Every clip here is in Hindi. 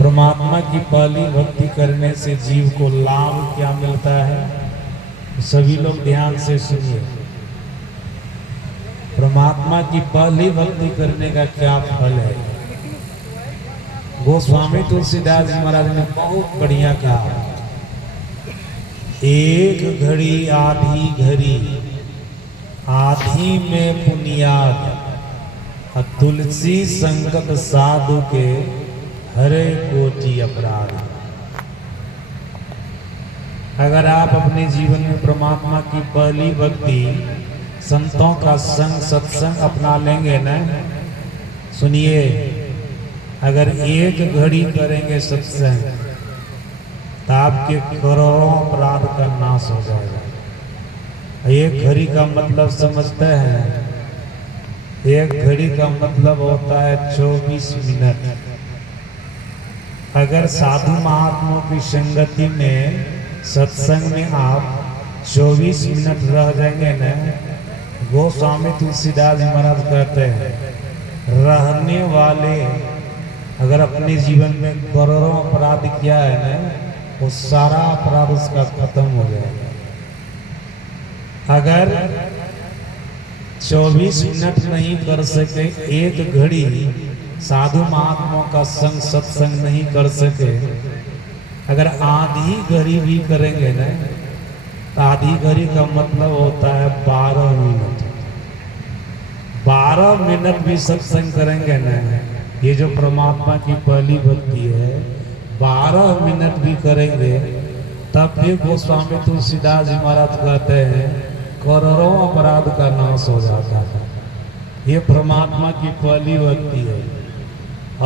परमात्मा की पहली भक्ति करने से जीव को लाभ क्या मिलता है, सभी लोग ध्यान से सुनिए। परमात्मा की पहली भक्ति करने का क्या फल है। गोस्वामी तुलसीदास जी महाराज ने बहुत बढ़िया कहा, एक घड़ी आधी घड़ी आधी में पुनियाद, तुलसी संगत साधु के हरे कोटि अपराध। अगर आप अपने जीवन में परमात्मा की पहली भक्ति संतों का संग सत्संग अपना लेंगे ना, सुनिए, अगर एक घड़ी करेंगे सत्संग तो आपके करोड़ों अपराध का नाश हो जाएगा। एक घड़ी का मतलब समझते हैं, एक घड़ी का मतलब होता है 24 मिनट। अगर साधु महात्माओं की संगति में सत्संग में आप 24 मिनट रह जाएंगे ना, गोस्वामी तुलसीदास जी महाराज कहते हैं, रहने वाले अगर अपने जीवन में करोड़ों अपराध किया है ना, वो सारा अपराध उसका खत्म हो जाएगा। अगर 24 मिनट नहीं कर सके, एक घड़ी साधु महात्माओं का संग सत्संग नहीं कर सके, अगर आधी घड़ी भी करेंगे ना, तो आधी घड़ी का मतलब होता है 12 मिनट। 12 मिनट भी सत्संग करेंगे ना, ये जो परमात्मा की पहली भक्ति है, 12 मिनट भी करेंगे तब भी गोस्वामी तुलसीदास जी महाराज कहते हैं करोड़ों अपराध का नाश हो जाता है। ये परमात्मा की पहली भक्ति है।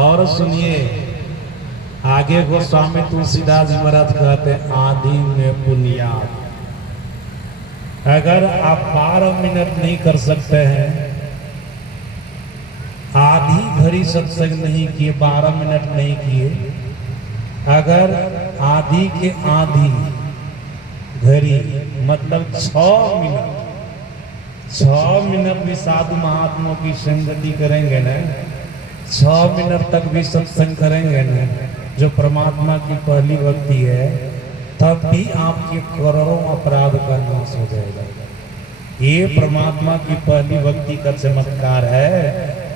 और सुनिए, आगे गोस्वामी तुलसीदास जी महाराज कहते हैं आधी में पुनियाद। अगर आप 12 मिनट नहीं कर सकते हैं, आधी घड़ी सत्संग नहीं किए, 12 मिनट नहीं किए, अगर आधी के आधी घड़ी मतलब 6 मिनट भी साधु महात्माओं की संगति करेंगे ना, 6 मिनट तक भी सत्संग करेंगे ना, जो परमात्मा की पहली भक्ति है, तब भी आपके करोड़ों अपराध का नाश हो जाएगा। ये परमात्मा की पहली भक्ति का चमत्कार है।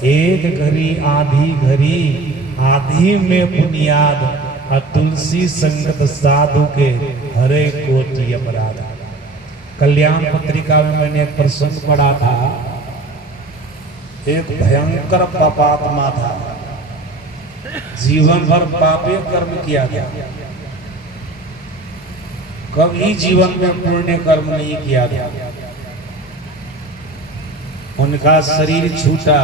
एक घड़ी आधी घड़ी आधी में बुनियाद, तुलसी संगत साधु के हरे कोटि अपराध। कल्याण पत्रिका में मैंने एक प्रसंग पढ़ा था। एक भयंकर पापात्मा था, जीवन भर पापे कर्म किया गया, कभी जीवन में पुण्य कर्म नहीं किया गया। उनका शरीर छूटा,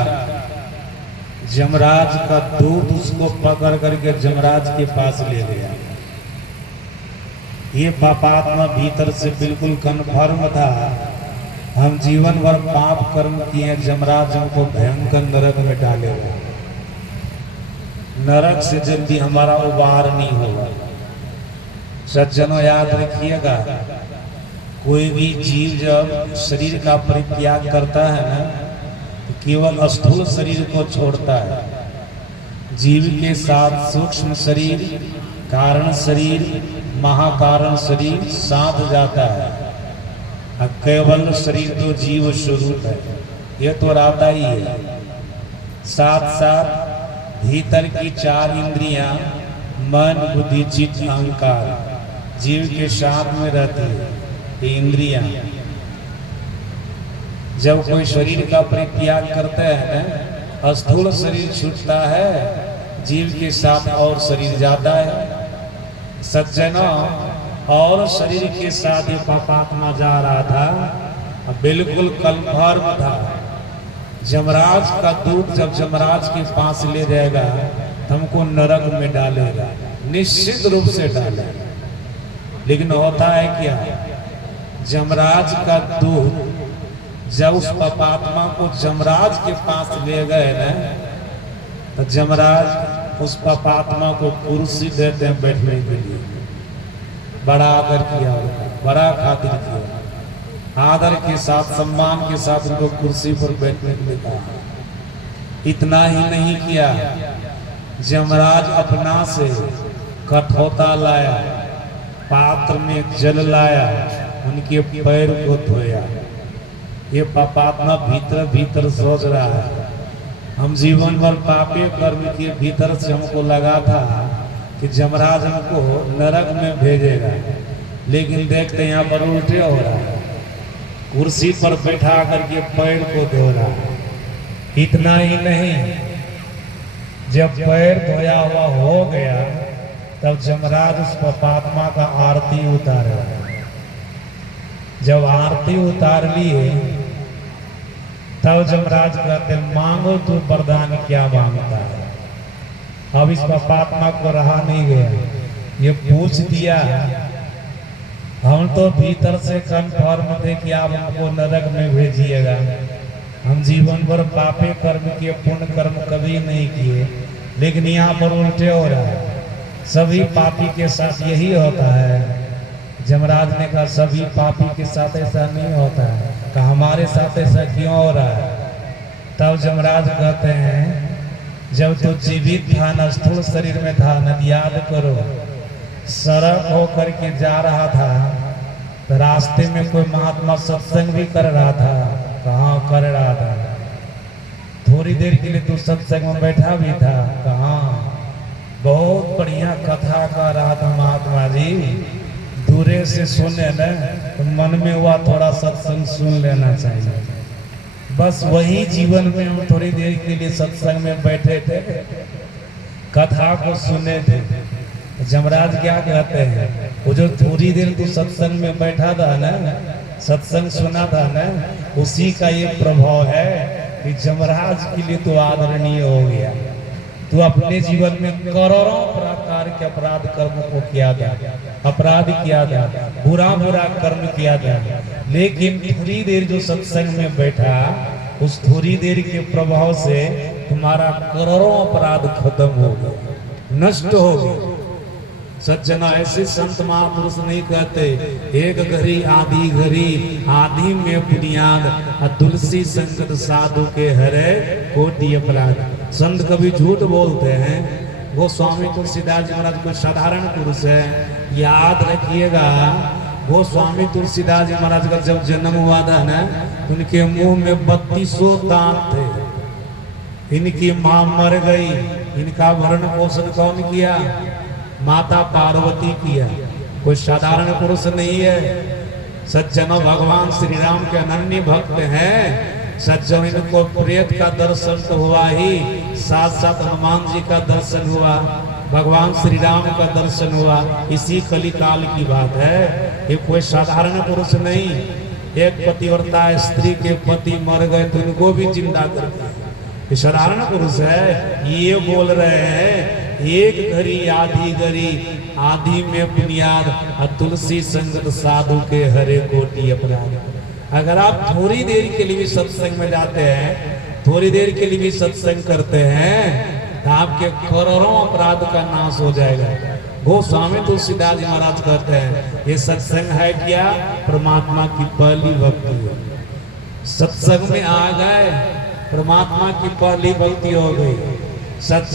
जमराज का दूत उसको पकड़ करके जमराज के पास ले गया। ये पापात्मा भीतर से बिल्कुल कन्फर्म था, हम जीवन भर पाप कर्म किए, जमराज हमको भयंकर नरक में डालेगा, नरक से जल्दी हमारा उबार नहीं होगा। सज्जनों याद रखिएगा, कोई भी जीव जब शरीर का परित्याग करता है ना, तो केवल स्थूल शरीर को छोड़ता है। जीव के साथ सूक्ष्म शरीर, कारण शरीर, महाकारण शरीर साथ जाता है। केवल शरीर तो जीव स्वरूप है, ये तो रहता ही है। साथ साथ भीतर की 4 इंद्रियां, मन बुद्धि चित्त अहंकार, जीव के साथ में रहती है। ये इंद्रियां जब कोई शरीर का परित्याग करते हैं ना, स्थूल शरीर छूटता है, जीव के साथ और शरीर जाता है। सज्जनों, और शरीर के साथ ये पापात्मा जा रहा था, बिल्कुल कन्फर्म था। जमराज का दूत जब जमराज के पास ले जाएगा, हमको नरक में डालेगा, निश्चित रूप से डालेगा। लेकिन होता है क्या, जमराज का दूत जब उस पापात्मा को जमराज के पास ले गए ना, तो जमराज उस पापात्मा को कुर्सी देते हैं बैठने के लिए। बड़ा आदर किया, बड़ा खातिर किया, आदर के साथ सम्मान के साथ उनको कुर्सी पर बैठने के लिए कहा। इतना ही नहीं किया, जमराज अपना से कठौता लाया, पात्र में जल लाया, उनके पैर को धोया। ये पापात्मा भीतर भीतर सोच रहा है, हम जीवन भर पापी कर्म के भीतर से हमको लगा था कि जमराज हमको नरक में भेजेगा, लेकिन देखते यहाँ पर उल्टे हो रहा है, कुर्सी पर बैठा करके पैर को धो रहा है। इतना ही नहीं, जब पैर धोया हुआ हो गया तब जमराज उस पापात्मा का आरती उतारा। जब आरती उतार लिए तब जमराज कहते मांगो तू वरदान क्या मांगता है। अब इस पापात्मा को रहा नहीं गया, ये पूछ दिया, हम तो भीतर से कन्फर्म थे कि आप हमको नरक में भेजिएगा, हम जीवन भर पापे कर्म किए, पुण्य कर्म कभी नहीं किए, लेकिन यहाँ पर उल्टे हो रहा है। सभी पापी के साथ यही होता है। जमराज ने कहा सभी पापी के साथ ऐसा नहीं होता है, कहा हमारे साथ ऐसा क्यों हो रहा है। तब जमराज कहते हैं जब तू जीवित था, न स्थूल शरीर में था, न याद करो, सड़क होकर के जा रहा था तो रास्ते में कोई महात्मा सत्संग भी कर रहा था, कहाँ कर रहा था, थोड़ी देर के लिए तू सत्संग में बैठा भी था, कहाँ बहुत बढ़िया कथा कर रहा था महात्मा जी, दूरे से सुने न तो मन में हुआ थोड़ा सत्संग सुन लेना चाहिए। बस वही जीवन में हम थोड़ी देर के लिए सत्संग में बैठे थे, कथा को सुने थे। जमराज क्या कहते हैं, वो जो थोड़ी देर तू सत्संग में बैठा था ना, सत्संग सुना था ना, उसी का ये प्रभाव है कि जमराज के लिए तो आदरणीय हो गया। तू अपने जीवन में करोड़ों प्रकार के अपराध कर्म को किया था, अपराध किया था, बुरा बुरा कर्म किया था, लेकिन थोड़ी देर जो सत्संग में बैठा, उस थोड़ी देर के प्रभाव से तुम्हारा करोड़ों अपराध खत्म हो गए, नष्ट हो गए। सज्जना ऐसे संत महापुरुष नहीं कहते एक घड़ी आधी घड़ी, आधी में बुनियाद, तुलसी संगत साधु के हरे कोटि अपराध। संत कभी झूठ बोलते हैं, वो स्वामी तुलसीदास जी महाराज कोई साधारण पुरुष है, याद रखिएगा। वो स्वामी तुलसीदास जी महाराज का जब जन्म हुआ था ना, उनके मुंह में 3200 दांत थे। इनकी मां मर गई, इनका भरण पोषण कौन किया? माता पार्वती किया। कोई साधारण पुरुष नहीं है। सज्जनों, भगवान श्री राम के अनन्य भक्त हैं। सज्जनों, इनको प्रेत का दर्शन तो हुआ ही, साथ साथ हनुमान जी का दर्शन हुआ, भगवान श्री राम का दर्शन हुआ। इसी कलिकाल की बात है, ये कोई साधारण पुरुष नहीं। एक पतिव्रता स्त्री के पति मर गए तो इनको भी जिंदा कर दिया, ये साधारण पुरुष है। ये बोल रहे हैं एक घड़ी आधी घड़ी, आधी में बुनियाद, तुलसी संगत साधु के हरे कोटि अपराध। अगर आप थोड़ी देर के लिए भी सत्संग में जाते हैं, थोड़ी देर के लिए भी सत्संग करते हैं, तो आपके करोड़ों अपराध का नाश हो जाएगा। वो स्वामी तुलसीदास जी महाराज कहते हैं ये सत्संग है क्या? परमात्मा की पहली भक्ति है। सत्संग में आ गए, परमात्मा की पहली भक्ति हो गई। सत्संग